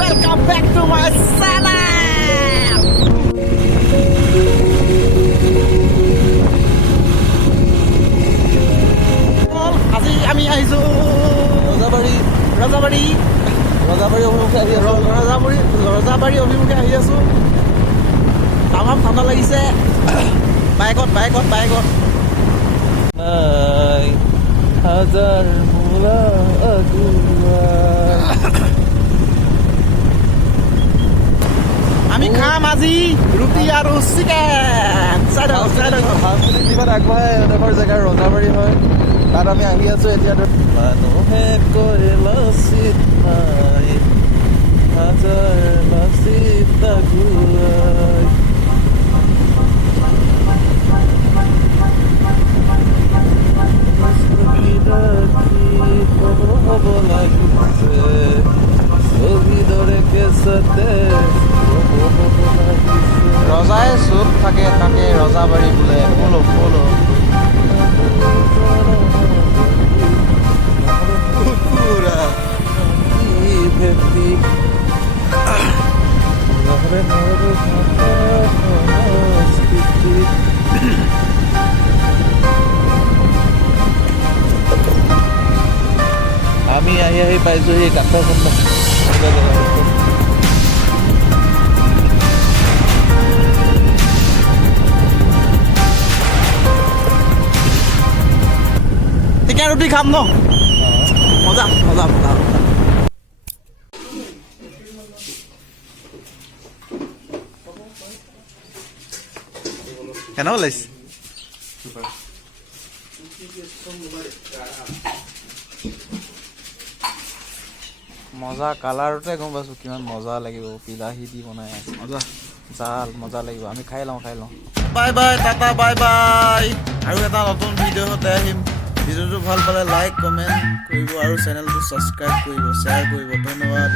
Welcome back to my channel. আজি আমি আহিছো ৰজাবাৰী অভিমুখে আহি আছো। তামাম ঠাণ্ডা লাগিছে। বাইকত হাজাৰ মোলা আমি খাম আজি ৰুটি আৰু চিকেন। যিমান আগবঢ়াই এডোখৰ জেগাৰ ৰজাবাৰী হয়, তাত আমি আহি আছো এতিয়া। মানুহে কয় লাচিত নাই, হাজাৰ লাচিত আগুৱাই। হ'ব লাগিছে ছবিদৰে কেঁচাতে ৰজাই চুপ থাকে তাকে ৰজাবাৰী বোলে। ফলো আমি আহি পাইছোহি কাঠৰ খণ্ড। চিকেন ৰুটি খাম ন। মজা। কেনে ওলাইছে? মজা। কালাৰতে গম পাইছো কিমান মজা লাগিব। বিলাহী দি বনাই আছে। মজা লাগিব। আমি খাই লওঁ। বাই টাটা বাই। আৰু এটা নতুন ভিডিঅ'তে আহিম। ভিডিঅ'টো ভাল পালে লাইক কমেণ্ট কৰিব আৰু চেনেলটো ছাবস্ক্ৰাইব কৰিব, শ্বেয়াৰ কৰিব। ধন্যবাদ।